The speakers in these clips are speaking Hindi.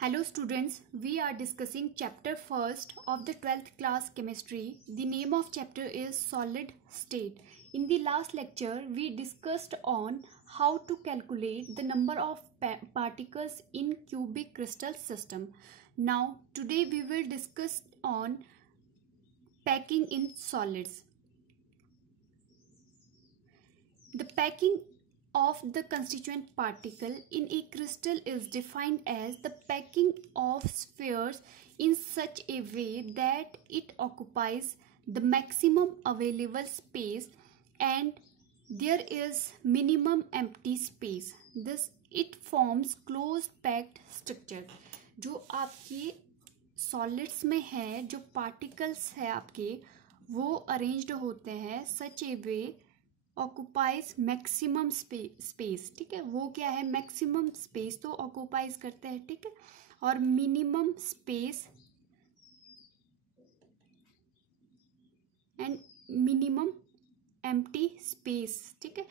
Hello students, we are discussing chapter first of the 12th class chemistry. The name of chapter is solid state. In the last lecture, we discussed on how to calculate the number of particles in cubic crystal system. Now, today we will discuss on packing in solids. The packing of the constituent particle in a crystal is defined as the packing of spheres in such a way that it occupies the maximum available space and there is minimum empty space. Thus it forms closed packed structure. जो आपके सॉलिड्स में है, जो पार्टिकल्स है आपके, वो अरेंज्ड होते हैं सच ए वे ऑक्यूपाइज मैक्सिमम स्पेस. ठीक है, वो क्या है, मैक्सिमम स्पेस तो ऑक्यूपाइज करते हैं. ठीक है, और minimum space and minimum empty space. ठीक है,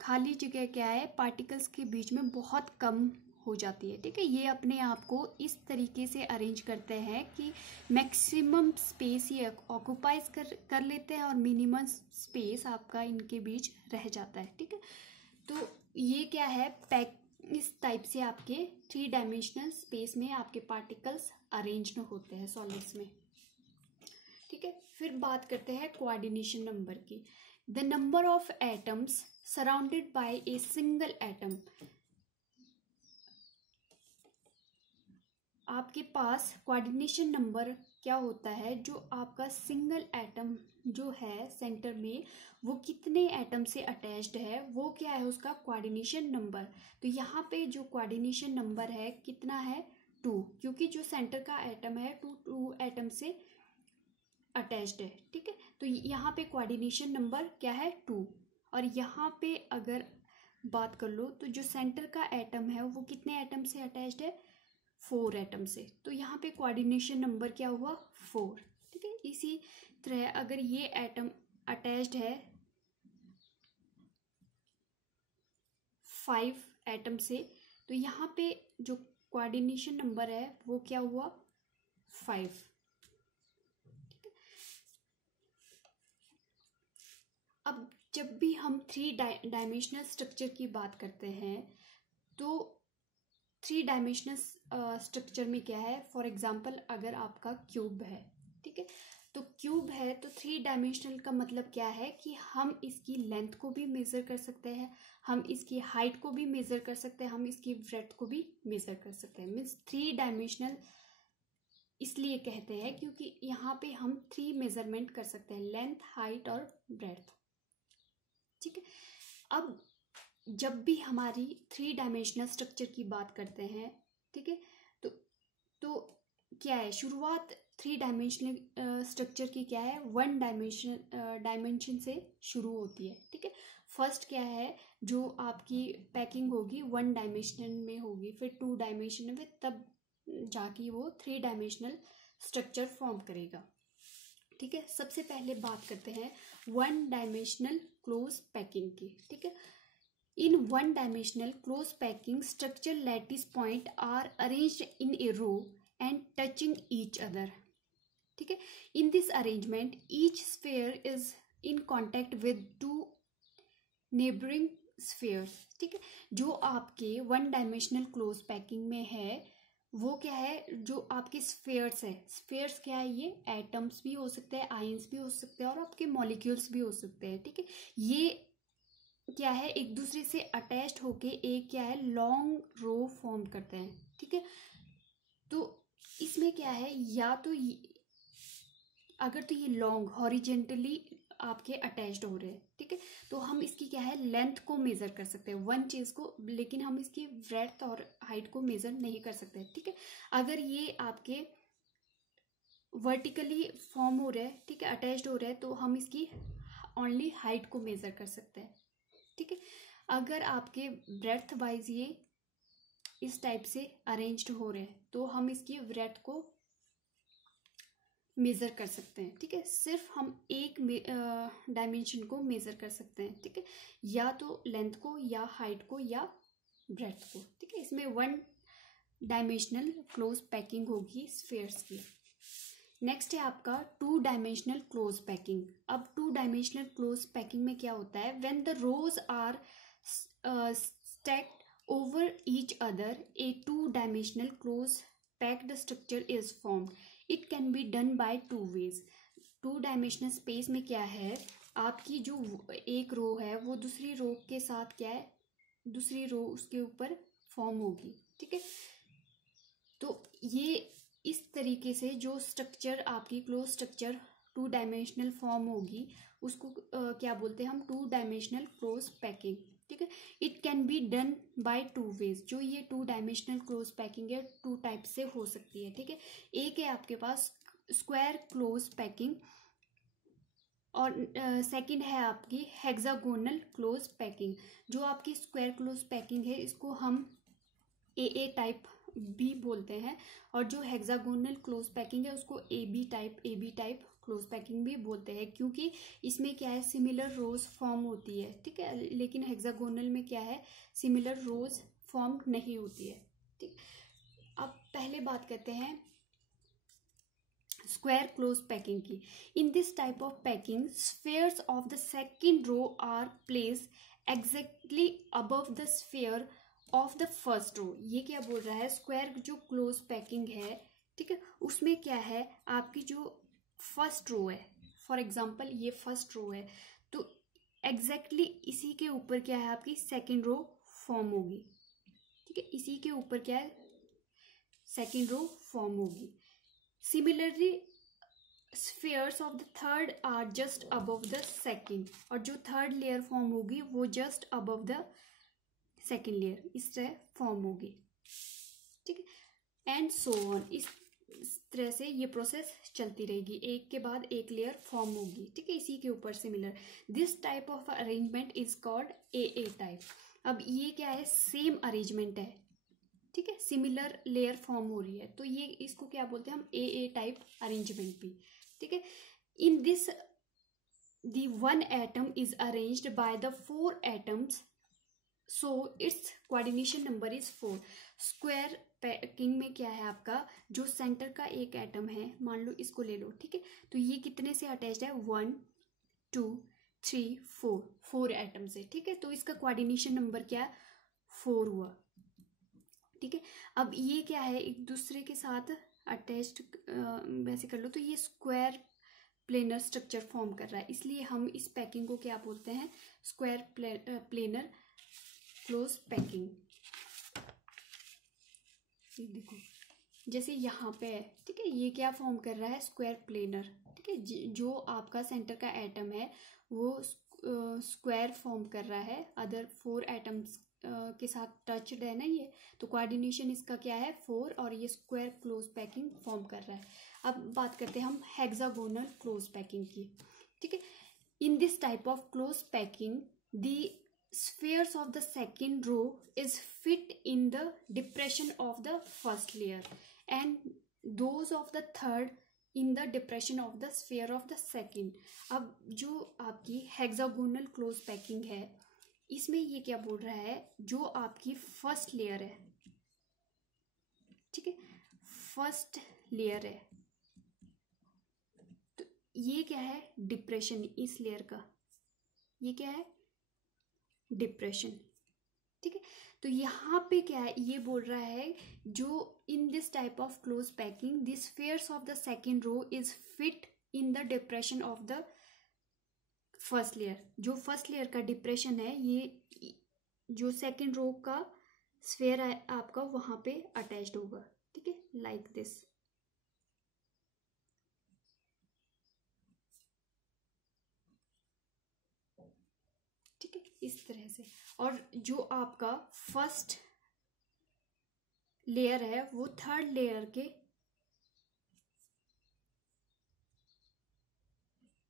खाली जगह क्या है, पार्टिकल्स के बीच में बहुत कम हो जाती है. ठीक है, ये अपने आप को इस तरीके से अरेंज करते हैं कि मैक्सिमम स्पेस ये ऑक्यूपाइज कर लेते हैं और मिनिमम स्पेस आपका इनके बीच रह जाता है. ठीक है, तो ये क्या है, पैक इस टाइप से आपके 3 डायमेंशनल स्पेस में आपके पार्टिकल्स अरेंज्ड होते हैं सॉलिड्स में. ठीक है, फिर बात करते हैं कोऑर्डिनेशन नंबर की. The number of atoms surrounded by a single atom. आपके पास कोऑर्डिनेशन नंबर क्या होता है, जो आपका सिंगल एटम जो है सेंटर में, वो कितने एटम से अटैच्ड है, वो क्या है उसका कोऑर्डिनेशन नंबर. तो यहाँ पे जो कोऑर्डिनेशन नंबर है कितना है, 2, क्योंकि जो सेंटर का एटम है 2 एटम से अटैच्ड है. ठीक है, तो यहाँ पे कोऑर्डिनेशन नंबर क्या है, 2. और यहाँ पे अगर बात कर लो तो जो सेंटर का एटम है वो कितने एटम से अटैच्ड है, 4 एटम से. तो यहाँ पे कोऑर्डिनेशन नंबर क्या हुआ, 4. ठीक है, इसी तरह अगर ये एटम अटैच्ड है 5 एटम से, तो यहाँ पे जो कोऑर्डिनेशन नंबर है वो क्या हुआ, 5. ठीक है, अब जब भी हम 3 डायमेंशनल स्ट्रक्चर की बात करते हैं तो 3 डायमेंशनल स्ट्रक्चर में क्या है, फॉर एग्जांपल अगर आपका क्यूब है. ठीक है, तो क्यूब है तो 3 डायमेंशनल का मतलब क्या है कि हम इसकी लेंथ को भी मेज़र कर सकते हैं, हम इसकी हाइट को भी मेज़र कर सकते हैं, हम इसकी ब्रेड्थ को भी मेज़र कर सकते हैं. मीन्स 3 डायमेंशनल इसलिए कहते हैं क्योंकि यहाँ पे हम 3 मेजरमेंट कर सकते हैं, लेंथ, हाइट और ब्रेड्थ. ठीक है, अब जब भी हमारी 3 डायमेंशनल स्ट्रक्चर की बात करते हैं, ठीक है, तो क्या है, शुरुआत 3 डायमेंशनल स्ट्रक्चर की क्या है, 1 डायमेंशन से शुरू होती है. ठीक है, फर्स्ट क्या है, जो आपकी पैकिंग होगी 1 डायमेंशन में होगी, फिर 2 डायमेंशन में, तब जाके वो 3 डायमेंशनल स्ट्रक्चर फॉर्म करेगा. ठीक है, सबसे पहले बात करते हैं 1 डायमेंशनल क्लोज पैकिंग की. ठीक है, in 1 dimensional close packing structure lattice point are arranged in a row and touching each other. ठीक है, in this arrangement each sphere is in contact with 2 neighboring spheres. ठीक है, जो आपके 1 डायमेंशनल क्लोज पैकिंग में है वो क्या है, जो आपके स्फेयर्स है, स्फेयर्स क्या है, ये एटम्स भी हो सकते हैं, आयंस भी हो सकते हैं और आपके मॉलिक्यूल्स भी हो सकते हैं. ठीक है, ये क्या है, एक दूसरे से अटैच्ड होके एक क्या है, लॉन्ग रो फॉर्म करते हैं. ठीक है, तो इसमें क्या है, या तो अगर तो ये लॉन्ग हॉरिजेंटली आपके अटैच्ड हो रहे हैं. ठीक है, तो हम इसकी क्या है, लेंथ को मेजर कर सकते हैं, 1 चीज को, लेकिन हम इसकी ब्रेड्थ और हाइट को मेजर नहीं कर सकते. ठीक है, अगर ये आपके वर्टिकली फॉर्म हो रहे हैं, ठीक है, अटैच्ड हो रहे हैं, तो हम इसकी ओनली हाइट को मेजर कर सकते हैं. ठीक है, अगर आपके ब्रेड्थ वाइज ये इस टाइप से अरेंज्ड हो रहे हैं तो हम इसकी ब्रेड्थ को मेज़र कर सकते हैं. ठीक है, सिर्फ हम एक डायमेंशन को मेज़र कर सकते हैं. ठीक है, या तो लेंथ को या हाइट को या ब्रेड्थ को. ठीक है, इसमें 1 डायमेंशनल क्लोज पैकिंग होगी स्फीयर्स की। नेक्स्ट है आपका टू डायमेंशनल क्लोज पैकिंग। अब टू डायमेंशनल क्लोज पैकिंग में क्या होता है, when the rows are stacked over each other a two dimensional close packed structure is formed. It can be done by two ways. Two dimensional space में क्या है, आपकी जो एक रो है वो दूसरी रो के साथ क्या है, दूसरी रो उसके ऊपर फॉर्म होगी, ठीक है। तो ये इस तरीके से जो स्ट्रक्चर आपकी close structure two dimensional form होगी उसको क्या बोलते हैं हम, टू डायमेंशनल क्लोज पैकिंग, ठीक है। It can be done by two ways. जो ये टू डायमेंशनल क्लोज पैकिंग है टू टाइप से हो सकती है, ठीक है। एक है आपके पास स्क्वायर क्लोज पैकिंग और सेकंड है आपकी हेक्सागोनल क्लोज पैकिंग। जो आपकी स्क्वायर क्लोज पैकिंग है इसको हम ए टाइप भी बोलते हैं, और जो हेक्सागोनल क्लोज पैकिंग है उसको A B type close packing भी बोलते हैं, क्योंकि इसमें क्या है, सिमिलर रोज फॉर्म होती है, ठीक है। लेकिन हेक्सागोनल में क्या है, सिमिलर रोज फॉर्म नहीं होती है, ठीक। अब पहले बात करते हैं स्क्वायर क्लोज पैकिंग की। In this type of packing spheres of the second row are placed exactly above the sphere of the first row. ये क्या बोल रहा है, स्क्वायर जो क्लोज पैकिंग है, ठीक है, उसमें क्या है, आपकी जो फर्स्ट रो है, फॉर एग्जांपल ये फर्स्ट रो है, तो एग्जैक्टली इसी के ऊपर क्या है, आपकी सेकंड रो फॉर्म होगी, ठीक है। इसी के ऊपर क्या है, सेकंड रो फॉर्म होगी। Similarly spheres of the third are just above the second, और जो थर्ड लेयर फॉर्म होगी वो just above the second layer इस तरह फॉर्म होगी, ठीक है। एंड सो ऑन, इस तरह से ये प्रोसेस चलती रहेगी, एक के बाद एक लेयर फॉर्म होगी, ठीक है, इसी के ऊपर similar. This type of arrangement is called a type. अब ये क्या है, सेम अरेंजमेंट है, ठीक है, सिमिलर लेयर फॉर्म हो रही है, तो ये इसको क्या बोलते हैं हम, ए टाइप अरेंजमेंट भी, ठीक है। In this the one atom is arranged by the four atoms, so it's coordination number is 4। Square packing में क्या है, आपका जो सेंटर का एक एटम है, मान लो इसको ले लो, ठीक है, तो ये कितने से अटैच्ड है, 1 2 3 4, 4 एटम से, ठीक है। तो इसका कोऑर्डिनेशन नंबर क्या है, 4 हुआ, ठीक है। अब ये क्या है, एक दूसरे के साथ अटैच्ड वैसे कर लो, तो ये स्क्वायर प्लेनर स्ट्रक्चर फॉर्म कर रहा है, इसलिए हम इस पैकिंग को क्या बोलते हैं, स्क्वायर प्लेनर क्लोज पैकिंग। देखो जैसे यहाँ पे है, ठीक है, ये क्या फॉर्म कर रहा है, स्क्वायर प्लेनर, ठीक है। जो आपका सेंटर का एटम है वो स्क्वायर फॉर्म कर रहा है, अदर 4 एटम्स के साथ टच्ड है ना ये, तो कोऑर्डिनेशन इसका क्या है 4, और ये स्क्वायर क्लोज पैकिंग फॉर्म कर रहा है। अब बात करते हैं हम हेक्सागोनल क्लोज पैकिंग की, ठीक है। इन this type of close packing the spheres of the second row is fit in the depression of the first layer and those of the third in the depression of the sphere of the second। अब जो आपकी हेक्सागोनल क्लोज पैकिंग है इसमें ये क्या बोल रहा है, जो आपकी फर्स्ट लेयर है, ठीक है, फर्स्ट लेयर है, तो ये क्या है, डिप्रेशन इस लेयर का, ये क्या है, डिप्रेशन, ठीक है। तो यहाँ पे क्या है, ये बोल रहा है जो in this type of close packing the spheres of the second row is fit in the depression of the first layer. जो फर्स्ट लेयर का डिप्रेशन है, ये जो सेकेंड रो का स्फीयर है आपका वहां पे अटैच्ड होगा, ठीक है, लाइक दिस, ठीक है, इस तरह से। और जो आपका फर्स्ट लेयर है वो थर्ड लेयर के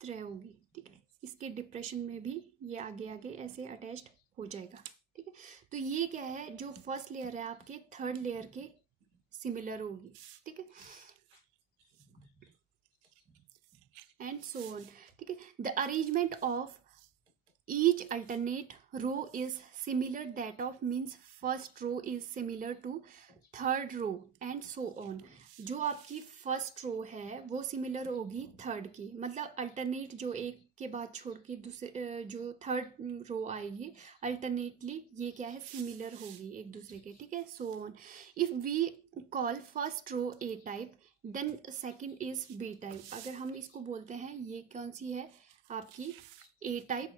तरह होगी, ठीक है, इसके डिप्रेशन में भी ये आगे आगे ऐसे अटैच्ड हो जाएगा, ठीक है। तो ये क्या है, जो फर्स्ट लेयर है आपके थर्ड लेयर के सिमिलर होगी, ठीक है, एंड सो ऑन, ठीक है। The arrangement of each alternate row is similar, that of means first row is similar to third row and so on. जो आपकी फर्स्ट रो है वो सिमिलर होगी थर्ड की, मतलब अल्टरनेट, जो एक के बाद छोड़ के दूसरे जो थर्ड रो आएगी अल्टरनेटली ये क्या है, सिमिलर होगी एक दूसरे के, ठीक है। So on. If we call first row A type then second is B type. अगर हम इसको बोलते हैं ये कौन सी है आपकी ए टाइप,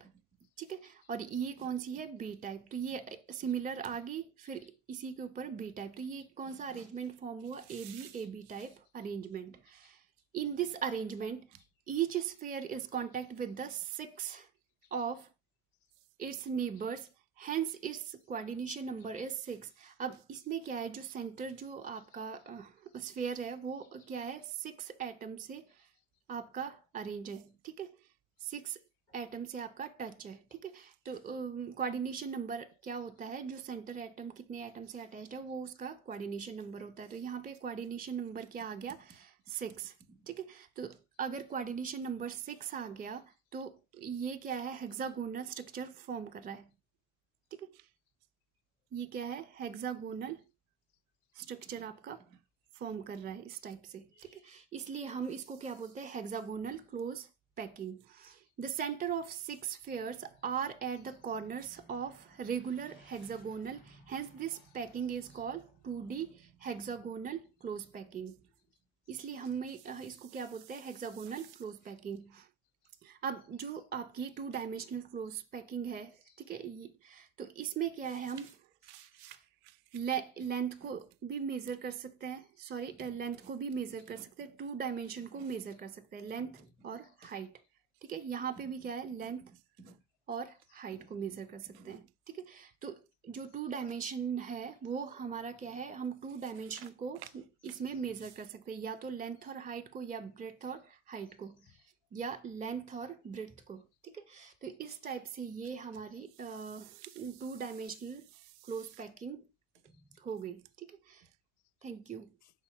ठीक है, और ये कौन सी है बी टाइप, तो ये सिमिलर आ गई, फिर इसी के ऊपर बी टाइप, तो ये कौन सा अरेंजमेंट फॉर्म हुआ, A B type arrangement. In this arrangement each sphere is contact with the 6 of its neighbours, hence its coordination number is 6। अब इसमें क्या है, जो सेंटर जो आपका स्फीयर है वो क्या है, 6 एटम से आपका अरेंज है, ठीक है, 6 एटम से आपका टच है, ठीक है। तो कोऑर्डिनेशन नंबर क्या होता है, जो सेंटर एटम कितने एटम से अटैच्ड है वो उसका कोऑर्डिनेशन नंबर होता है। तो यहाँ पे कोऑर्डिनेशन नंबर क्या आ गया, 6, ठीक है। तो अगर कोऑर्डिनेशन नंबर 6 आ गया तो ये क्या है, हेक्सागोनल स्ट्रक्चर फॉर्म कर रहा है, ठीक है। ये क्या है, हेक्सागोनल स्ट्रक्चर आपका फॉर्म कर रहा है इस टाइप से, ठीक है। इसलिए हम इसको क्या बोलते हैं, hexagonal close packing. The center of 6 spheres are at the corners of regular hexagonal, hence this packing is called 2D hexagonal close packing। इसलिए हमें इसको क्या बोलते हैं, हेक्सागोनल क्लोज पैकिंग। अब जो आपकी 2 डायमेंशनल क्लोज पैकिंग है, ठीक है, तो इसमें क्या है, हम लेंथ को भी मेजर कर सकते हैं, लेंथ को भी मेजर कर सकते हैं, 2 डायमेंशन को मेजर कर सकते हैं, लेंथ और हाइट, ठीक है। यहाँ पे भी क्या है, लेंथ और हाइट को मेजर कर सकते हैं, ठीक है। तो जो 2 डायमेंशन है वो हमारा क्या है, हम 2 डायमेंशन को इसमें मेजर कर सकते हैं, या तो लेंथ और हाइट को, या ब्रेड्थ और हाइट को, या लेंथ और ब्रेड्थ को, ठीक है। तो इस टाइप से ये हमारी 2 डायमेंशनल क्लोज पैकिंग हो गई, ठीक है। Thank you.